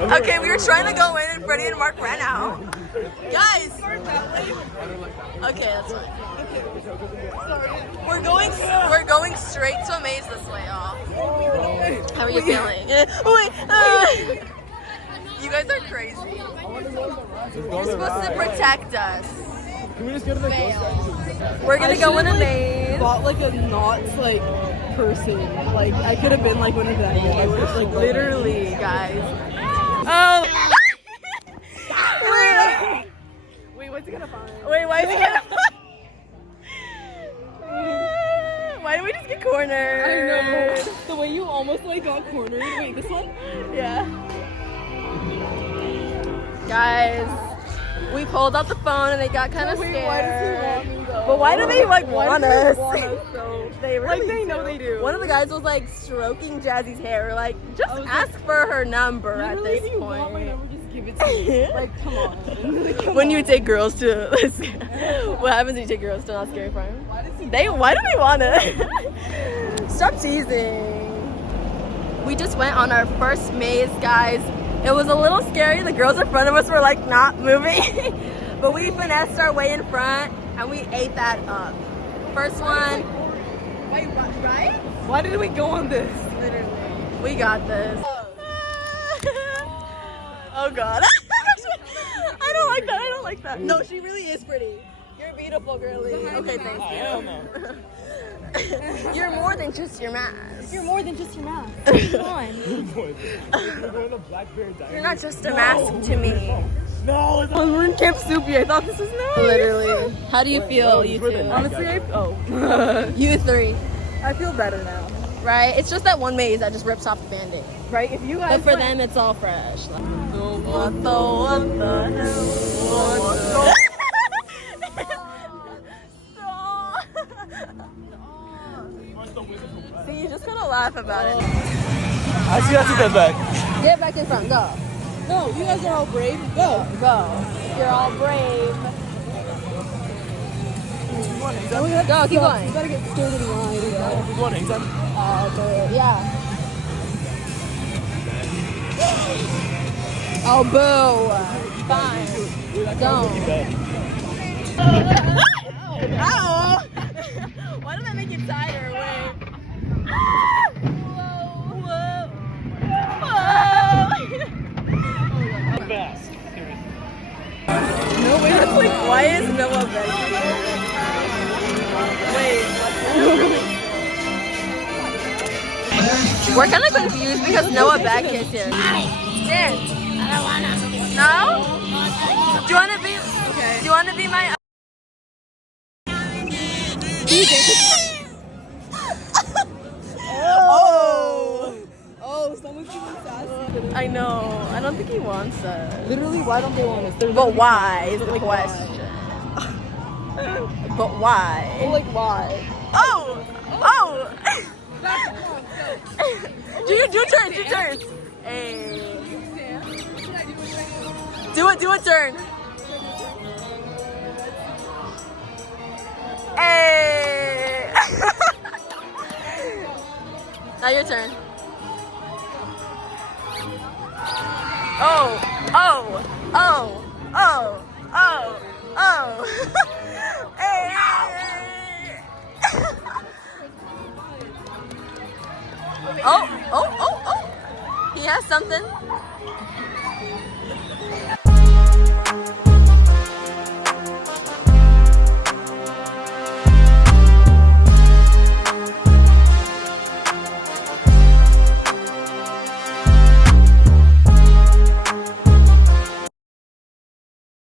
Okay, we were trying to go in and Freddie and Mark ran out. Guys! Okay, that's fine. We're going straight to Amaze this way, y'all. How are you feeling? Wait, you guys are crazy. You're supposed to protect us. Can we just go to the ghost? We're gonna go in a maze. Bought like a knots like person. Like I could have been like one of them. Like Literally, guys. Oh. Wait, what's he gonna find? Wait, why is he gonna? Why did we just get cornered? I know. The way you almost like got cornered. Wait, this one? Yeah. Guys, we pulled out the phone and they got kind of scared. Why does he want me though? But why do they like want us? So They really like they know they do. One of the guys was like stroking Jazzy's hair. We're like, just ask for her number at Literally, this if you want my point. number, just give it to me. Like, come on. Come When on. you take girls to, what happens when you take girls to Not Scary Farm? Why do they want it? Stop teasing. We just went on our first maze, guys. It was a little scary. The girls in front of us were like not moving, but we finessed our way in front and we ate that up. First one. Wait, right? Why did we go on this? Literally. We got this. Oh God. I don't like that. I don't like that. No, she really is pretty. You're beautiful, girly. Okay, thank you. You're more than just your mask. You're more than just your mask. Come on. You're not just a mask to me. No, it's We're in Camp Soupy. I thought this was nice. Literally. How do you feel, you two? Honestly, You three. I feel better now. Right? It's just that one maze that just rips off the band-aid. Right? If you guys But for them, it's all fresh. Like, what the hell? See, you just gotta laugh about it. I see that back. Get back in front, go. No, you guys are all brave. Go. Go. You're all brave. Go, keep going. You gotta get scared in line. Keep going, anytime. Yeah. Oh, boo. Fine. Don't. Ow. Why did that make you tighter? Wait. Fast. No way. That's like, why is Noah begging? Wait. We're kind of confused because Noah Beck is here. Dance. I don't wanna. No? Do you wanna be? Okay. Do you wanna be my? Oh, someone's feeling sassy. I know. I don't think he wants us. Literally, why don't they want us? But why is the question. But why? Well, like, why? Oh! Oh! do turns, do turns. Hey. Do a turn. Hey. Now your turn. Oh, oh, oh, oh, oh, oh. Hey. Oh, oh, oh, oh. He has something.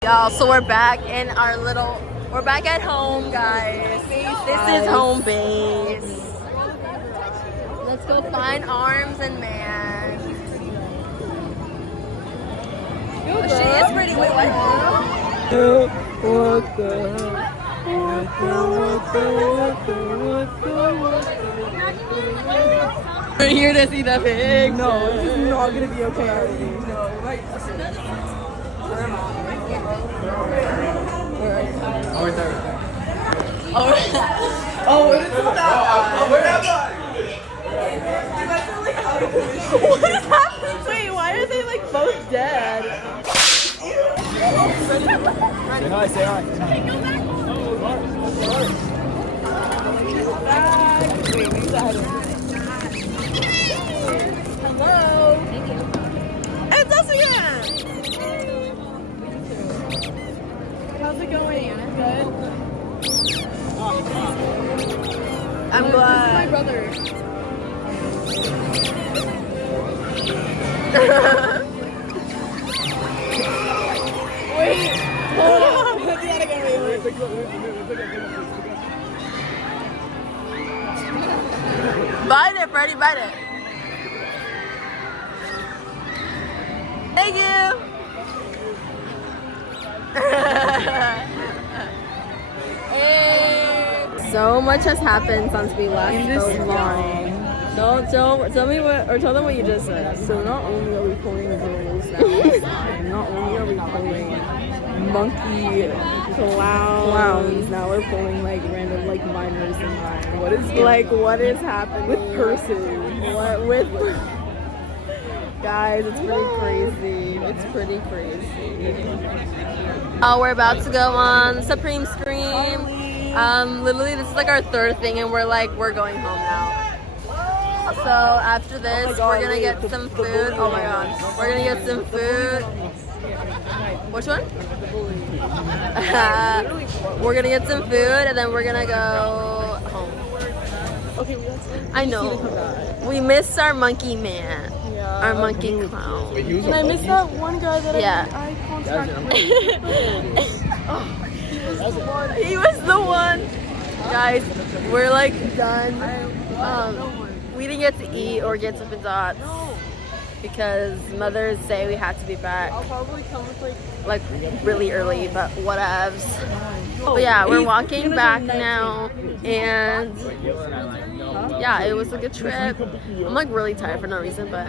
Y'all, so we're back in our we're back at home, guys. This is home base. Let's go find Arms and Man. Oh, she is pretty. Wait, what? We're here to see the pig. No, this is not gonna be okay. No, right? Oh, it is that. Where am I? What is happening? Wait, why are they like both Say hi, say hi. Hello. It's us again. How's it going? Good. I'm My glad. brother. Wait. Hold on. We gotta go. Wait. Bite it, Freddie, bite it. Thank you. So much has happened since we last In this spoke. line. Tell me what, or tell them what you just said. So not only are we pulling girls now, not only are we pulling monkey clowns, now we're pulling like random like minors in line. What is What is happening with purses? What with? Guys, it's pretty crazy. It's pretty crazy. Oh, we're about to go on Supreme Scream. Literally, this is like our third thing, and we're going home now. So after this, we're gonna get some food. Oh my god, we're gonna get some food. Which one? We're gonna get some food, and then we're gonna go home. Okay, I know. We missed our monkey man. Our monkey clown. Wait, he was a and I missed monkey? that one guy that Yeah. I made eye contact with. He was the one. Guys, we're like done. We didn't get to eat or get some dots because mothers say we had to be back I'll probably come with like really early, but whatevs. But yeah, we're walking back now, and yeah, it was a good trip. I'm like really tired for no reason, but